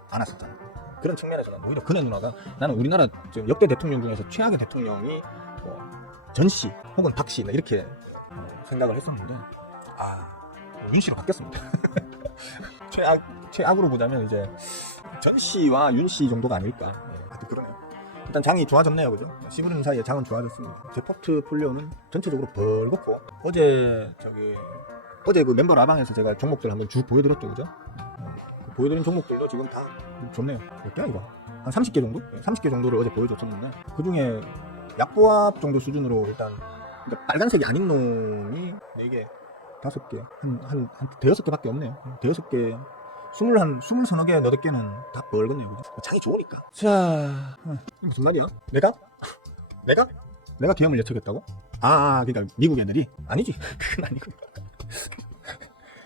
않았었잖아. 그런 측면에서는 오히려 그네 누나가, 나는 우리나라 지금 역대 대통령 중에서 최악의 대통령이 전씨 혹은 박씨 이렇게 생각을 했었는데, 윤씨로 바뀌었습니다. 최악으로 보자면 이제 전씨와 윤씨 정도가 아닐까. 하여튼 그러네요. 일단 장이 좋아졌네요, 그죠? 씹으는 사이에 장은 좋아졌습니다. 제 포트폴리오는 전체적으로 벌겋고, 어제 그 멤버 라방에서 제가 종목들 한번 쭉 보여드렸죠, 그죠? 보여드린 종목들도 지금 다 좋네요. 몇 개야 이거? 한 30개 정도? 30개 정도를 어제 보여줬었는데, 그 중에 약보합 정도 수준으로 일단 빨간색이 아닌 놈이 4개, 5개, 한 대여섯 개밖에 없네요. 대여섯 개, 20서너 개, 8개는 다 벌겠네요, 그죠? 장이 좋으니까. 자, 무슨 말이야? 내가 계엄을 예측했다고? 그러니까 미국 애들이? 아니지. 그건 아니고.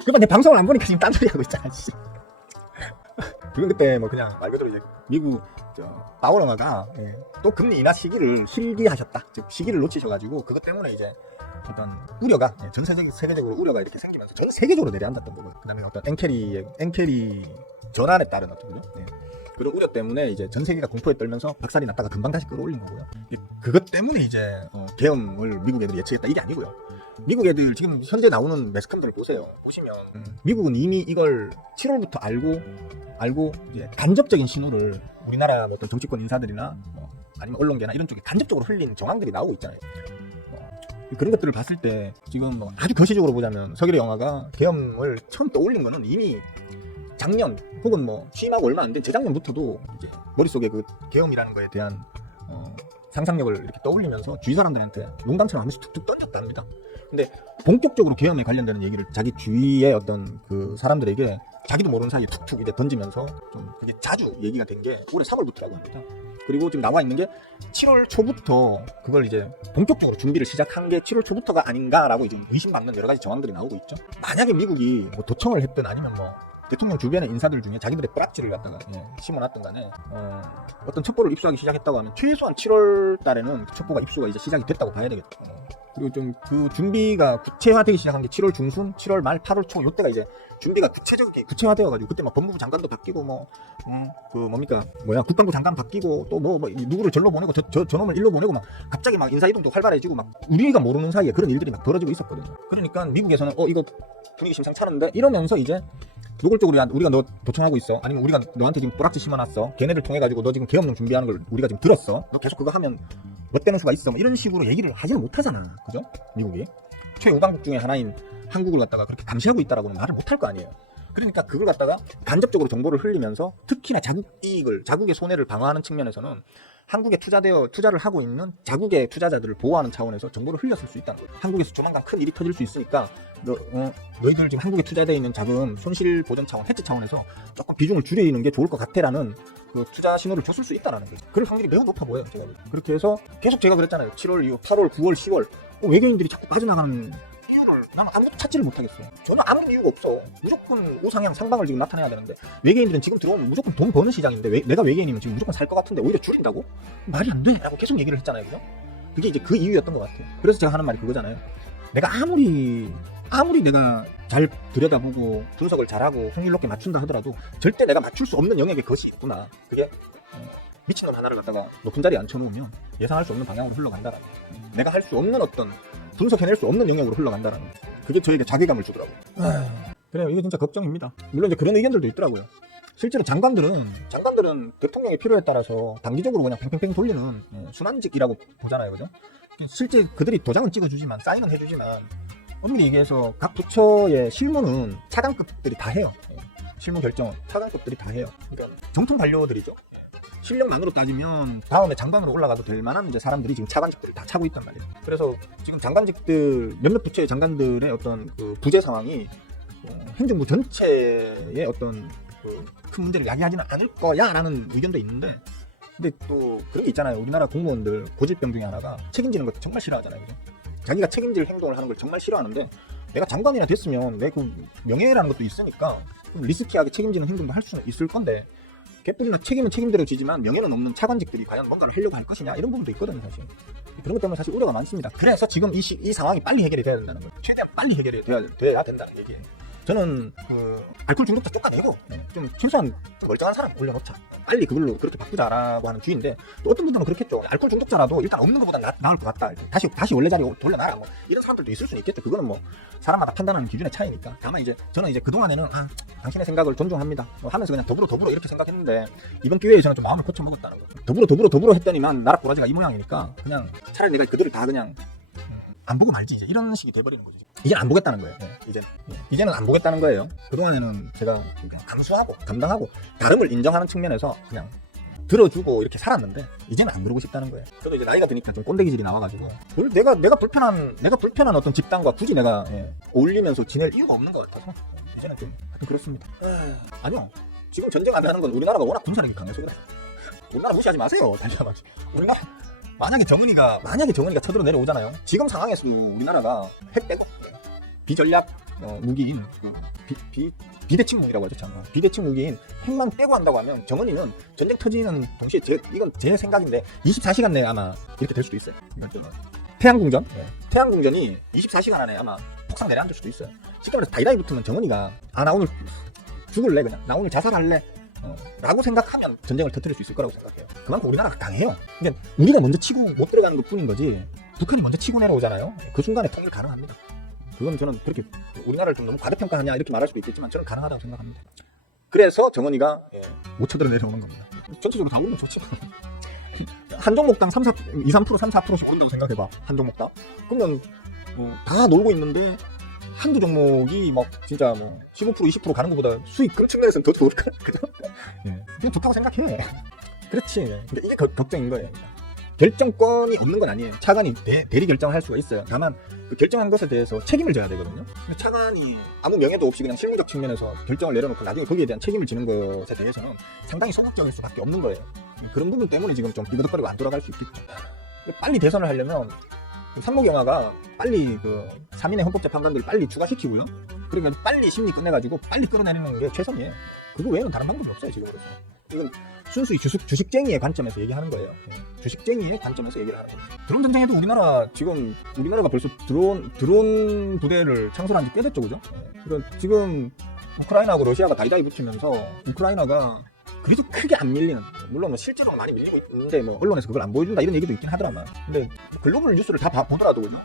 그러니까 내 방송을 안 보니까 지금 딴소리 하고 있잖아. 그건 그때 뭐 그냥 말 그대로 이제 미국 파워영화가 또 금리 인하 시기를 실기하셨다. 즉 시기를 놓치셔가지고 그것 때문에 이제 어떤 우려가 전 세계적으로 우려가 이렇게 생기면서 전 세계적으로 내려앉았던 거고, 그다음에 어떤 엔캐리 전환에 따른 어떤 그런 우려 때문에 이제 전 세계가 공포에 떨면서 박살이 났다가 금방 다시 끌어올린 거고요. 그것 때문에 이제 계엄을 미국 애들이 예측했다 이게 아니고요. 미국 애들 지금 현재 나오는 매스컴들을 보세요. 보시면 미국은 이미 이걸 7월부터 알고 이제 간접적인 신호를 우리나라 어떤 정치권 인사들이나 아니면 언론계나 이런 쪽에 간접적으로 흘린 정황들이 나오고 있잖아요. 그런 것들을 봤을 때 지금 아주 거시적으로 보자면 서계리 영화가 계엄을 처음 떠올린 거는 이미 작년 혹은 취임하고 얼마 안 된 재작년부터도 이제 머릿속에 그 계엄이라는 거에 대한 상상력을 이렇게 떠올리면서 주위 사람들한테 농담처럼 하면서 툭툭 던졌답니다. 근데 본격적으로 계엄에 관련되는 얘기를 자기 주위의 어떤 그 사람들에게 자기도 모르는 사이에 툭툭 이제 던지면서 좀 그게 자주 얘기가 된 게 올해 3월부터라고 합니다. 그리고 지금 나와 있는 게 7월 초부터 그걸 이제 본격적으로 준비를 시작한 게 7월 초부터가 아닌가라고 이제 의심받는 여러 가지 정황들이 나오고 있죠. 만약에 미국이 도청을 했든 아니면 대통령 주변의 인사들 중에 자기들의 뿌락지를 갖다가 심어놨던 간에 어떤 첩보를 입수하기 시작했다고 하면 최소한 7월 달에는 그 첩보가 입수가 이제 시작이 됐다고 봐야 되겠죠. 그리고 좀 그 준비가 구체화되기 시작한 게 7월 중순, 7월 말, 8월 초 요때가 이제 준비가 구체화되어가지고 그때 법무부 장관도 바뀌고 국방부 장관 바뀌고 또 누구를 절로 보내고 저놈을 일로 보내고 갑자기 인사이동도 활발해지고 우리가 모르는 사이에 그런 일들이 벌어지고 있었거든요. 그러니까 미국에서는 이거 분위기 심상찮은데 이러면서 이제 노골적으로 우리가 너 도청하고 있어, 아니면 우리가 너한테 지금 뿌락지 심어놨어, 걔네들 통해가지고 너 지금 계엄령 준비하는 걸 우리가 지금 들었어, 너 계속 그거 하면 멋대는 수가 있어, 이런 식으로 얘기를 하지는 못하잖아, 그죠? 미국이 최우방국 중에 하나인 한국을 갖다가 그렇게 감시하고 있다라고는 말을 못할 거 아니에요. 그러니까 그걸 갖다가 간접적으로 정보를 흘리면서 특히나 자국의 손해를 방어하는 측면에서는 한국에 투자를 하고 있는 자국의 투자자들을 보호하는 차원에서 정보를 흘렸을 수 있다는 거예요. 한국에서 조만간 큰 일이 터질 수 있으니까 너희들 지금 한국에 투자되어 있는 자금 손실 보전 차원, 해지 차원에서 조금 비중을 줄이는 게 좋을 것 같아라는 그 투자 신호를 줬을 수 있다는 거죠. 그럴 확률이 매우 높아 보여요, 제가. 그렇게 해서 계속 제가 그랬잖아요. 7월 이후 8월, 9월, 10월 외계인들이 자꾸 빠져나가는 이유를 나는 아무것도 찾지를 못하겠어요. 전혀 아무런 이유가 없어. 무조건 우상향 상방을 지금 나타내야 되는데 외계인들은 지금 들어오면 무조건 돈 버는 시장인데 내가 외계인이면 지금 무조건 살 것 같은데 오히려 줄인다고? 말이 안 돼! 라고 계속 얘기를 했잖아요, 그죠? 그게 이제 그 이유였던 것 같아요. 그래서 제가 하는 말이 그거잖아요. 내가 아무리 내가 잘 들여다보고 분석을 잘하고 확률 높게 맞춘다 하더라도 절대 내가 맞출 수 없는 영역의 것이 있구나. 그게 미친놈 하나를 갖다가 높은 자리에 앉혀놓으면 예상할 수 없는 방향으로 흘러간다라는, 내가 할 수 없는 어떤 분석해낼 수 없는 영역으로 흘러간다라는, 그게 저에게 자괴감을 주더라고요. 그래요, 이게 진짜 걱정입니다. 물론 이제 그런 의견들도 있더라고요. 실제로 장관들은 대통령의 필요에 따라서 단기적으로 그냥 팽팽팽 돌리는 순환직이라고 보잖아요, 그죠? 실제 그들이 도장은 찍어주지만, 사인은 해주지만, 엄밀히 얘기해서 각 부처의 실무는 차관급들이 다 해요. 실무 결정은 차관급들이 다 해요. 그러니까 정통 관료들이죠. 실력만으로 따지면 다음에 장관으로 올라가도 될 만한 이제 사람들이 지금 차관직들을 다 차고 있단 말이에요. 그래서 지금 장관직들, 몇몇 부처의 장관들의 어떤 그 부재 상황이 행정부 전체의 어떤 큰 문제를 야기하지는 않을 거야라는 의견도 있는데, 근데 또 그런 게 있잖아요. 우리나라 공무원들 고질병 중에 하나가 책임지는 걸 정말 싫어하잖아요. 그죠? 자기가 책임질 행동을 하는 걸 정말 싫어하는데, 내가 장관이나 됐으면 내 그 명예라는 것도 있으니까 좀 리스키하게 책임지는 행동도 할 수는 있을 건데, 개뿔이나 책임은 책임대로 지지만 명예는 없는 차관직들이 과연 뭔가를 하려고 할 것이냐, 이런 부분도 있거든요. 사실 그런 것 때문에 사실 우려가 많습니다. 그래서 지금 이 상황이 빨리 해결이 돼야 된다는 거예요. 최대한 빨리 해결이 돼야 된다는 얘기예요. 저는 알코올 중독자 쫓아내고 좀 최소한 좀 멀쩡한 사람 올려놓자, 빨리 그걸로 그렇게 바꾸자라고 하는 주의인데, 또 어떤 분들은 그렇겠죠. 알코올 중독자라도 일단 없는 것보다 나을 것 같다, 다시 원래 자리에 돌려놔라, 뭐 이런 사람들도 있을 수는 있겠죠. 그거는 뭐 사람마다 판단하는 기준의 차이니까. 다만 이제 저는 이제 그동안에는 당신의 생각을 존중합니다 하면서 그냥 더불어 이렇게 생각했는데, 이번 기회에 저는 좀 마음을 고쳐 먹었다는 거예요. 더불어 했더니만 나라 꼬라지가 이 모양이니까 그냥 차라리 내가 그들을 다 그냥 안 보고 말지, 이제 이런 식이 돼버리는 거죠. 이제는 안 보겠다는 거예요. 이제는 안 보겠다는 거예요. 그동안에는 제가 그냥 감수하고 감당하고 다름을 인정하는 측면에서 그냥 들어주고 이렇게 살았는데, 이제는 안 그러고 싶다는 거예요. 저도 이제 나이가 드니까 좀 꼰대 기질이 나와가지고 내가 불편한 어떤 집단과 굳이 내가 어울리면서 지낼 이유가 없는 것 같아서 이제는 좀 그렇습니다. 아니요, 지금 전쟁 안 하는 건 우리나라가 워낙 군사력이 강해서 그래. 우리나라 무시하지 마세요. 우리나라 만약에 정은이가 쳐들어 내려오잖아요. 지금 상황에서 우리나라가 핵 빼고 비전략 무기인 비대칭 무기라고 하죠. 참. 비대칭 무기인 핵만 빼고 한다고 하면 정은이는 전쟁 터지는 동시에 이건 제 생각인데 24시간 내에 아마 이렇게 될 수도 있어요. 태양궁전이 24시간 안에 아마 폭삭 내려앉을 수도 있어요. 쉽게 말해서 다이다이 붙으면 정은이가 나 오늘 죽을래, 그냥 나 오늘 자살할래 라고 생각하면 전쟁을 터뜨릴 수 있을 거라고 생각해요. 그만큼 우리나라가 강해요. 그러니까 우리가 먼저 치고 못 들어가는 것 뿐인 거지, 북한이 먼저 치고 내려오잖아요. 그 순간에 통일 가능합니다. 그건 저는 그렇게 우리나라를 좀 너무 과대평가하냐 이렇게 말할 수도 있겠지만, 저는 가능하다고 생각합니다. 그래서 정은이가 못 쳐들어 내려오는 겁니다. 전체적으로 다 오면 좋죠. 한 종목당 2, 3%, 3, 4%씩 온다고 생각해봐. 한 종목당. 그러면 다 놀고 있는데 한두 종목이 막 진짜 15%, 20% 가는 것보다 수익 큰 측면에서는 더 좋을까? 그죠? 그냥 좋다고 생각해. 그렇지. 근데 이게 걱정인 거예요. 결정권이 없는 건 아니에요. 차관이 대리 결정을 할 수가 있어요. 다만 그 결정한 것에 대해서 책임을 져야 되거든요. 차관이 아무 명예도 없이 그냥 실무적 측면에서 결정을 내려놓고 나중에 거기에 대한 책임을 지는 것에 대해서는 상당히 소극적일 수밖에 없는 거예요. 그런 부분 때문에 지금 좀 비거덕거리고 안 돌아갈 수 있겠죠. 빨리 대선을 하려면 상목영화가 빨리 그 3인의 헌법재판관들을 빨리 추가시키고요. 그러면 빨리 심리 끝내가지고 빨리 끌어내리는 게 최선이에요. 그거 외에는 다른 방법이 없어요, 지금. 그래서 이건 순수히 주식쟁이의 관점에서 얘기하는 거예요. 주식쟁이의 관점에서 얘기를 하는 거예요. 드론 전쟁에도 우리나라가 벌써 드론 부대를 창설한 지 꽤 됐죠, 그죠? 지금 우크라이나하고 러시아가 다이다이 붙이면서 우크라이나가 그래도 크게 안 밀리는, 물론 실제로 많이 밀리고 있는데 언론에서 그걸 안 보여준다 이런 얘기도 있긴 하더라만, 근데 글로벌 뉴스를 다 보더라도 그죠?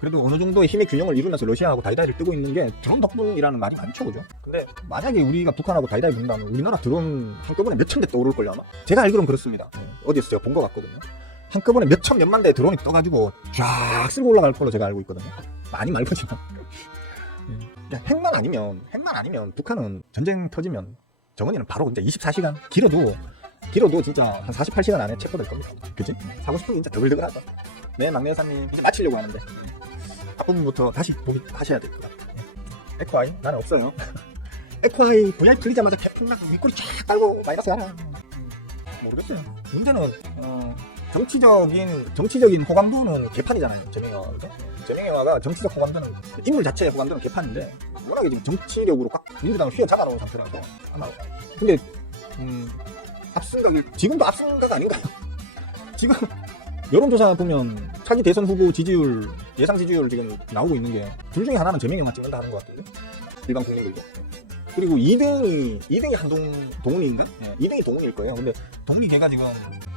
그래도 어느 정도의 힘의 균형을 이루면서 러시아하고 다이다이를 뜨고 있는 게 드론 덕분이라는 말이 많죠, 그죠? 근데 만약에 우리가 북한하고 다이다이 붙는다면 우리나라 드론 한꺼번에 몇천 대 떠오를걸요, 아마? 제가 알기로는 그렇습니다. 어디에서 제가 본 것 같거든요. 한꺼번에 몇만 대의 드론이 떠가지고 쫙 쓸고 올라갈 걸로 제가 알고 있거든요. 많이 말고지만. 핵만 아니면 북한은 전쟁 터지면 정은이는 바로 진짜 24시간 길어도 진짜 한 48시간 안에 체포될 겁니다. 그치? 사고 싶은 게 진짜 더글더글하죠. 네, 막내 여사님 이제 마치려고 하는데 앞부분부터 다시 하셔야 될 것 같아. 에코아이? 나는 없어요. 에코아이 VR 풀리자마자 개풍나고 윗꼬리 쫙 깔고 마이너스 하나. 모르겠어요. 문제는 정치적인 호감도는 개판이잖아요. 재명영화. 그죠? 재명영화가 정치적 호감도는, 인물 자체의 호감도는 개판인데 워낙에 지금 정치력으로 꽉 민주당을 휘어잡아놓은 상태라서 아마. 근데 지금도 압승각 아닌가요? 지금 여론조사 보면 차기 대선 후보 지지율, 예상 지지율 지금 나오고 있는 게 둘 중에 하나는 재명영화 찍는다 하는 것 같거든요. 일반 국민들도. 그리고 2등이 동훈이인가? 2등이 동훈일 거예요. 근데 동훈이 걔가 지금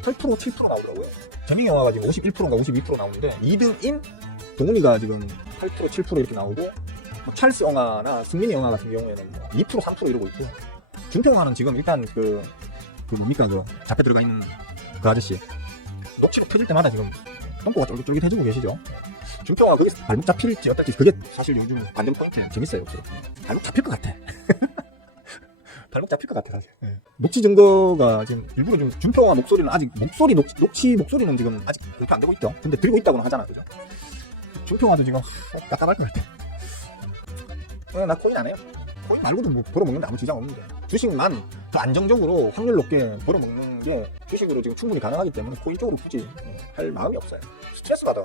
8%, 7% 나오더라고요. 재명영화가 지금 51%인가 52% 나오는데 2등인 동훈이가 지금 8%, 7% 이렇게 나오고, 찰스 영화나 승민이 영화 같은 경우에는 2%, 3% 이러고 있고요. 준평화는 지금 일단 뭡니까, 잡혀 들어가 있는 그 아저씨 녹취록 터질 때마다 지금 똥꼬가 쫄깃쫄깃해지고 계시죠. 준평화 거기 발목 잡힐지 어떨지, 그게 사실 요즘 관전 포인트 재밌어요. 발목 잡힐 것 같아. 발목 잡힐 것 같아, 사실. 녹취 증거가 지금 일부러 좀 준평화 목소리는 아직 녹취 목소리는 지금 아직 발표 안 되고 있죠. 근데 들고 있다고는 하잖아, 그죠? 준평화도 지금 깝깝할 것 같아. 나 코인 안 해요. 코인 말고도 뭐 벌어먹는데 아무 지장 없는데 주식만 더 안정적으로 확률 높게 벌어먹는 게 주식으로 지금 충분히 가능하기 때문에 코인 쪽으로 굳이 할 마음이 없어요. 스트레스 받아.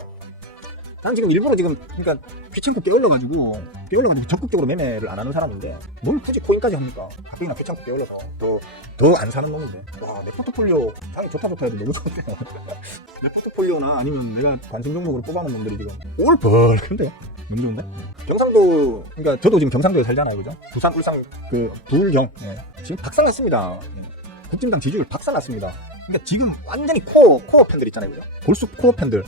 난 지금 일부러 지금 그러니까 귀찮고 깨울러가지고 적극적으로 매매를 안 하는 사람인데 뭘 굳이 코인까지 합니까? 가뜩이나 귀찮고 깨울러서 더 안 사는 놈인데 와 내 포트폴리오 당연히 좋다 해도 너무 좋은데요. 내 포트폴리오나 아니면 내가 관심 종목으로 뽑아놓은 놈들이 지금 올벌근데 너무 좋은데? 경상도 그러니까 저도 지금 경상도에 살잖아요, 그죠? 부산, 울산 그 부울경 지금 박살났습니다. 국진당 지지율 박살났습니다. 그러니까 지금 완전히 코어 팬들 있잖아요, 그죠? 골수 코어 팬들이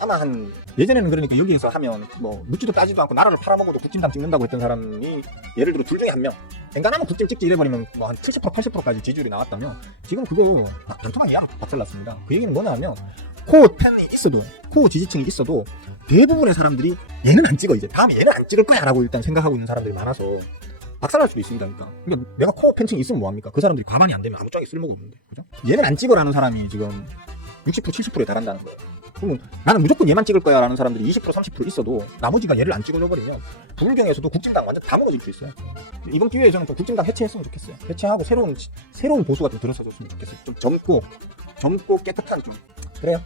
아마 한 예전에는 그러니까 여기에서 하면 뭐 묻지도 따지도 않고 나라를 팔아먹어도 국진당 찍는다고 했던 사람이 예를 들어 둘 중에 한 명 엔간하면 국진 찍지 이래버리면 뭐 한 70% 80%까지 지지율이 나왔다면 지금 그거 반토막 이하로 박살났습니다. 그 얘기는 뭐냐 하면 코어 팬이 있어도 코어 지지층이 있어도 대부분의 사람들이 얘는 안 찍어 이제 다음에 얘는 안 찍을 거야 라고 일단 생각하고 있는 사람들이 많아서 박살날 수도 있습니다. 그러니까 내가 코어 팬층이 있으면 뭐합니까? 그 사람들이 과반이 안 되면 아무짝에 쓸모가 없는데, 그죠? 얘는 안 찍어라는 사람이 지금 60% 70%에 달한다는 거예요. 그러면 나는 무조건 얘만 찍을 거야 라는 사람들이 20% 30% 있어도 나머지가 얘를 안 찍어줘 버리면 부울경에서도 국진당 완전 다 무너질 수 있어요. 이번 기회에 저는 좀 국진당 해체했으면 좋겠어요. 해체하고 새로운 보수가 좀 들어서줬으면 좋겠어요. 좀 젊고 깨끗한 좀 그래요.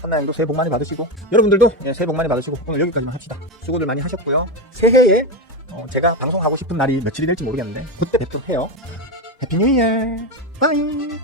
한나영도 새해 복 많이 받으시고 여러분들도 새해 복 많이 받으시고 오늘 여기까지만 합시다. 수고들 많이 하셨고요. 새해에 제가 방송하고 싶은 날이 며칠이 될지 모르겠는데 그때 뵙도록 해요. 해피 뉴 이어. 바이.